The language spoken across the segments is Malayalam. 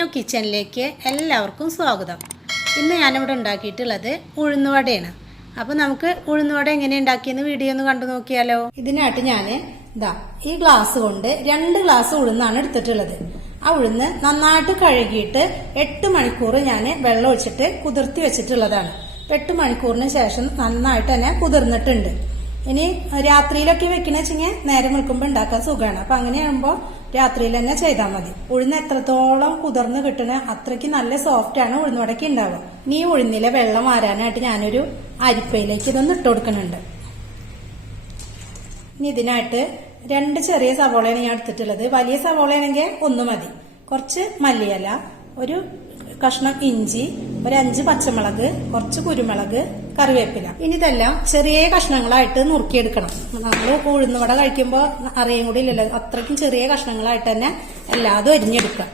ഈസിന്യൂ കിച്ചണിലേക്ക് എല്ലാവർക്കും സ്വാഗതം. ഇന്ന് ഞാനിവിടെ ഉണ്ടാക്കിയിട്ടുള്ളത് ഉഴുന്നുവടയാണ്. അപ്പോൾ നമുക്ക് ഉഴുന്നുവട എങ്ങനെ ഉണ്ടാക്കിയെന്ന് വീഡിയോ ഒന്ന് കണ്ടു നോക്കിയാലോ. ഇതിനായിട്ട് ഞാൻ ഈ ഗ്ലാസ് കൊണ്ട് 2 ഗ്ലാസ് ഉഴുന്നാണ് എടുത്തിട്ടുള്ളത്. ആ ഉഴുന്ന് നന്നായിട്ട് കഴുകിയിട്ട് 8 മണിക്കൂർ ഞാൻ വെള്ളം ഒഴിച്ചിട്ട് കുതിർത്തി വെച്ചിട്ടുള്ളതാണ്. 8 മണിക്കൂറിന് ശേഷം നന്നായിട്ട് തന്നെ കുതിർന്നിട്ടുണ്ട്. ഇനി രാത്രിയിലൊക്കെ വെക്കണ വെച്ചെങ്കിൽ നേരം വെക്കുമ്പോൾ ഉണ്ടാക്കാൻ സുഖമാണ്. അപ്പൊ അങ്ങനെയാകുമ്പോൾ രാത്രിയിൽ തന്നെ ചെയ്താൽ മതി. ഉഴുന്ന് എത്രത്തോളം കുതിർന്ന് കിട്ടണ അത്രയ്ക്ക് നല്ല സോഫ്റ്റ് ആണ് ഉഴുന്നുവടയ്ക്ക് ഉണ്ടാവുക. ഇനി ഈ ഉഴുന്നിലെ വെള്ളം മാറാനായിട്ട് ഞാനൊരു അരിപ്പയിലേക്ക് ഇതൊന്ന് ഇട്ട് കൊടുക്കുന്നുണ്ട്. ഇനി ഇതിനായിട്ട് 2 ചെറിയ സവോളയാണ് ഞാൻ എടുത്തിട്ടുള്ളത്. വലിയ സവോളയാണെങ്കിൽ 1 മതി. കുറച്ച് മല്ലിയില, ഒരു കഷ്ണം ഇഞ്ചി, ഒരു 5 പച്ചമുളക്, കുറച്ച് കുരുമുളക്, കറിവേപ്പില. ഇനി ഇതെല്ലാം ചെറിയ കഷ്ണങ്ങളായിട്ട് നുറുക്കിയെടുക്കണം. നമ്മൾ ഉഴുന്നുവട കഴിക്കുമ്പോൾ അറിയാൻ കൂടി ഇല്ലല്ലോ, അത്രയ്ക്കും ചെറിയ കഷ്ണങ്ങളായിട്ട് തന്നെ എല്ലാതും അരിഞ്ഞെടുക്കുക.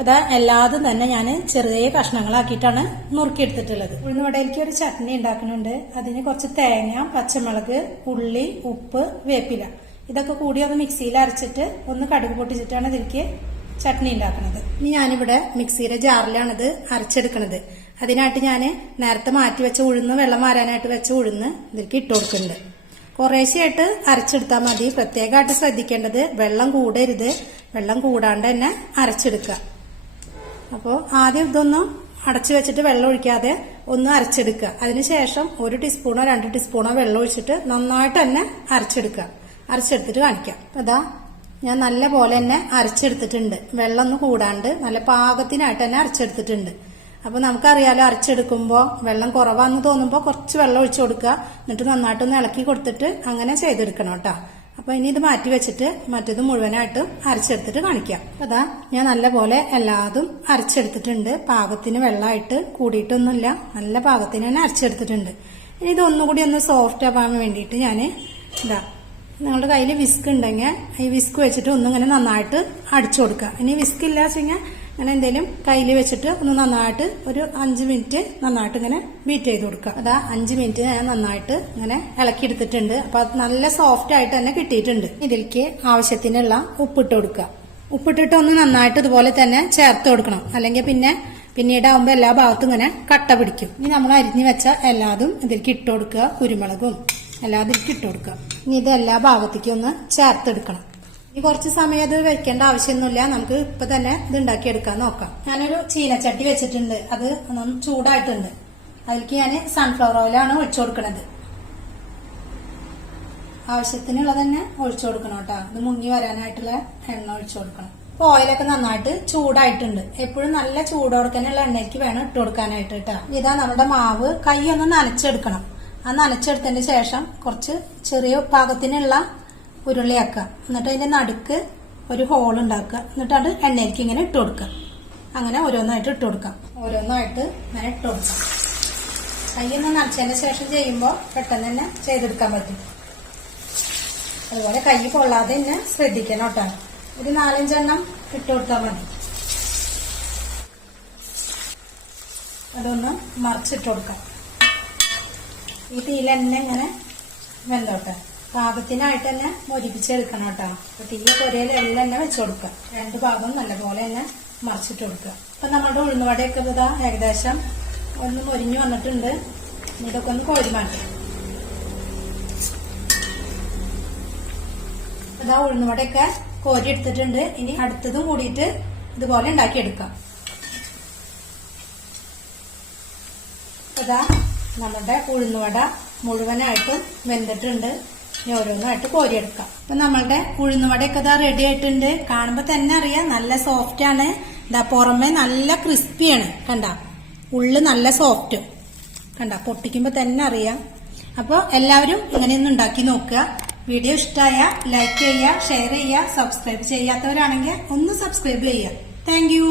അതാ എല്ലാതും തന്നെ ഞാൻ ചെറിയ കഷ്ണങ്ങളാക്കിയിട്ടാണ് നുറുക്കിയെടുത്തിട്ടുള്ളത്. ഉഴുന്നുവടയിലേക്ക് ഒരു ചട്നി ഉണ്ടാക്കുന്നുണ്ട്. അതിന് കുറച്ച് തേങ്ങ, പച്ചമുളക്, ഉള്ളി, ഉപ്പ്, വേപ്പില ഇതൊക്കെ കൂടി ഒന്ന് മിക്സിയിൽ അരച്ചിട്ട് ഒന്ന് കടുക് പൊട്ടിച്ചിട്ടാണ് ഇതിലേക്ക് ചട്നി ഉണ്ടാക്കുന്നത്. ഇനി ഞാനിവിടെ മിക്സിയുടെ ജാറിലാണിത് അരച്ചെടുക്കുന്നത്. അതിനായിട്ട് ഞാൻ നേരത്തെ മാറ്റി വെച്ച ഉഴുന്ന്, വെള്ളം മാറാനായിട്ട് വെച്ച ഉഴുന്ന് ഇതിലേക്ക് ഇട്ട് കൊടുക്കുന്നുണ്ട്. കുറേശ്ശെയായിട്ട് അരച്ചെടുത്താൽ മതി. പ്രത്യേകമായിട്ട് ശ്രദ്ധിക്കേണ്ടത് വെള്ളം കൂടരുത്. വെള്ളം കൂടാണ്ട് തന്നെ അരച്ചെടുക്കുക. അപ്പോൾ ആദ്യം ഇതൊന്നും അടച്ചു വെച്ചിട്ട് വെള്ളം ഒഴിക്കാതെ ഒന്ന് അരച്ചെടുക്കുക. അതിനുശേഷം 1 ടീസ്പൂണോ 2 ടീസ്പൂണോ വെള്ളം ഒഴിച്ചിട്ട് നന്നായിട്ട് തന്നെ അരച്ചെടുക്കുക. അരച്ചെടുത്തിട്ട് കാണിക്കാം. അതാ ഞാൻ നല്ല പോലെ തന്നെ അരച്ചെടുത്തിട്ടുണ്ട്. വെള്ളം ഒന്നും കൂടാണ്ട് നല്ല പാകത്തിനായിട്ട് തന്നെ അരച്ചെടുത്തിട്ടുണ്ട്. അപ്പൊ നമുക്കറിയാലോ, അരച്ചെടുക്കുമ്പോൾ വെള്ളം കുറവാന്ന് തോന്നുമ്പോൾ കുറച്ച് വെള്ളം ഒഴിച്ചു കൊടുക്കുക. എന്നിട്ട് നന്നായിട്ടൊന്ന് ഇളക്കി കൊടുത്തിട്ട് അങ്ങനെ ചെയ്തെടുക്കണം കേട്ടോ. അപ്പൊ ഇനി ഇത് മാറ്റി വെച്ചിട്ട് മറ്റേത് മുഴുവനായിട്ടും അരച്ചെടുത്തിട്ട് കാണിക്കാം. അതാ ഞാൻ നല്ല പോലെ എല്ലാതും അരച്ചെടുത്തിട്ടുണ്ട്. പാകത്തിന് വെള്ളമായിട്ട് കൂടിയിട്ടൊന്നുമില്ല, നല്ല പാകത്തിന് തന്നെ അരച്ചെടുത്തിട്ടുണ്ട്. ഇനി ഇതൊന്നുകൂടി ഒന്ന് സോഫ്റ്റ് ആവാൻ വേണ്ടിയിട്ട് ഞാൻ നിങ്ങളുടെ കയ്യിൽ വിസ്ക് ഉണ്ടെങ്കിൽ ഈ വിസ്ക് വെച്ചിട്ട് ഒന്നിങ്ങനെ നന്നായിട്ട് അടിച്ചു കൊടുക്കുക. ഇനി വിസ്ക് ഇല്ല വെച്ചെങ്കിൽ അങ്ങനെ എന്തെങ്കിലും കയ്യിൽ വെച്ചിട്ട് ഒന്ന് നന്നായിട്ട് ഒരു 5 മിനിറ്റ് നന്നായിട്ട് ഇങ്ങനെ ബീറ്റ് ചെയ്ത് കൊടുക്കുക. അതാ 5 മിനിറ്റ് ഞാൻ നന്നായിട്ട് ഇങ്ങനെ ഇളക്കിയെടുത്തിട്ടുണ്ട്. അപ്പൊ അത് നല്ല സോഫ്റ്റ് ആയിട്ട് തന്നെ കിട്ടിയിട്ടുണ്ട്. ഇതിലേക്ക് ആവശ്യത്തിനുള്ള ഉപ്പിട്ട് കൊടുക്കുക. ഉപ്പിട്ടിട്ട് ഒന്ന് നന്നായിട്ട് ഇതുപോലെ തന്നെ ചേർത്ത് കൊടുക്കണം. അല്ലെങ്കിൽ പിന്നീടാവുമ്പോൾ എല്ലാ ഭാഗത്തും ഇങ്ങനെ കട്ട പിടിക്കും. ഇനി നമ്മൾ അരിഞ്ഞു വെച്ച എല്ലാതും ഇതിലേക്ക് ഇട്ട് കൊടുക്കുക. കുരുമുളകും എല്ലാതും ഇട്ട് കൊടുക്കുക. ഇനി ഇത് എല്ലാ ഭാഗത്തേക്കും ഒന്ന് ചേർത്തെടുക്കണം. ഇനി കുറച്ച് സമയം അത് വെക്കേണ്ട ആവശ്യമൊന്നുമില്ല. നമുക്ക് ഇപ്പൊ തന്നെ ഇത് ഉണ്ടാക്കിയെടുക്കാൻ നോക്കാം. ഞാനൊരു ചീനച്ചട്ടി വെച്ചിട്ടുണ്ട്. അത് ഒന്ന് ചൂടായിട്ടുണ്ട്. അതിലേക്ക് ഞാൻ സൺഫ്ലവർ ഓയിലാണ് ഒഴിച്ചു കൊടുക്കുന്നത്. ആവശ്യത്തിനുള്ളത് തന്നെ ഒഴിച്ചു കൊടുക്കണം കേട്ടോ. ഇത് മുങ്ങി വരാനായിട്ടുള്ള എണ്ണ ഒഴിച്ചു കൊടുക്കണം. ഇപ്പൊ ഓയിലൊക്കെ നന്നായിട്ട് ചൂടായിട്ടുണ്ട്. എപ്പോഴും നല്ല ചൂടോടുക്കാനുള്ള എണ്ണയ്ക്ക് വേണം ഇട്ട് കൊടുക്കാനായിട്ട് കേട്ടോ. ഇതാ നമ്മുടെ മാവ് കൈ ഒന്ന് നനച്ചെടുക്കണം. ആ നനച്ചെടുത്തതിന് ശേഷം കുറച്ച് ചെറിയ പാകത്തിനുള്ള ഉരുളിയാക്കുക. എന്നിട്ട് അതിന്റെ നടുക്ക് ഒരു ഹോൾ ഉണ്ടാക്കുക. എന്നിട്ട് അത് എണ്ണയിലേക്ക് ഇങ്ങനെ ഇട്ട് കൊടുക്കുക. അങ്ങനെ ഓരോന്നായിട്ട് ഇട്ട് കൊടുക്കാം. ഓരോന്നായിട്ട് ഇങ്ങനെ ഇട്ട് കൊടുക്കാം. കൈയൊന്ന് നനച്ചതിന് ശേഷം ചെയ്യുമ്പോൾ പെട്ടെന്ന് തന്നെ ചെയ്തെടുക്കാൻ പറ്റും. അതുപോലെ കൈ കൊള്ളാതെ തന്നെ ശ്രദ്ധിക്കണം കേട്ടോ. ഒരു 4-5 എണ്ണം ഇട്ട് കൊടുത്താൽ മതി. അതൊന്ന് മറിച്ചിട്ട് കൊടുക്കാം. ഈ തീയിൽ തന്നെ ഇങ്ങനെ വെന്തോട്ടെ. പാകത്തിനായിട്ട് തന്നെ മൊരിപ്പിച്ചെടുക്കണം കേട്ടോ. അപ്പൊ തീ പൊരയിൽ എല്ലാം തന്നെ വെച്ചു കൊടുക്കുക. 2 ഭാഗം നല്ലപോലെ തന്നെ മറിച്ചിട്ട് കൊടുക്കുക. അപ്പൊ നമ്മുടെ ഉഴുന്നുവടയൊക്കെ ഇതാ ഏകദേശം ഒന്ന് മൊരിഞ്ഞു വന്നിട്ടുണ്ട്. ഇതൊക്കെ ഒന്ന് കോരി മാറ്റും. ഇതാ ഉഴുന്നുവടയൊക്കെ കോരി എടുത്തിട്ടുണ്ട്. ഇനി അടുത്തതും കൂടിയിട്ട് ഇതുപോലെ ഉണ്ടാക്കിയെടുക്കാം. ഇതാ നമ്മുടെ ഉഴുന്നുവട മുഴുവനായിട്ടും വെന്തിട്ടുണ്ട്. ഇനി ഓരോന്നായിട്ട് കോരിയെടുക്കാം. അപ്പൊ നമ്മളുടെ ഉഴുന്നുവടയൊക്കെ ഇതാ റെഡി ആയിട്ടുണ്ട്. കാണുമ്പോ തന്നെ അറിയാം നല്ല സോഫ്റ്റ് ആണ്. ഇതാ പുറമെ നല്ല ക്രിസ്പിയാണ്. കണ്ട, ഉള്ളു നല്ല സോഫ്റ്റ്. കണ്ട, പൊട്ടിക്കുമ്പോ തന്നെ അറിയാം. അപ്പൊ എല്ലാവരും ഇങ്ങനെയൊന്നും ഉണ്ടാക്കി നോക്കുക. വീഡിയോ ഇഷ്ടമായ ലൈക്ക് ചെയ്യുക, ഷെയർ ചെയ്യുക, സബ്സ്ക്രൈബ് ചെയ്യാത്തവരാണെങ്കിൽ ഒന്ന് സബ്സ്ക്രൈബ് ചെയ്യുക. Thank you.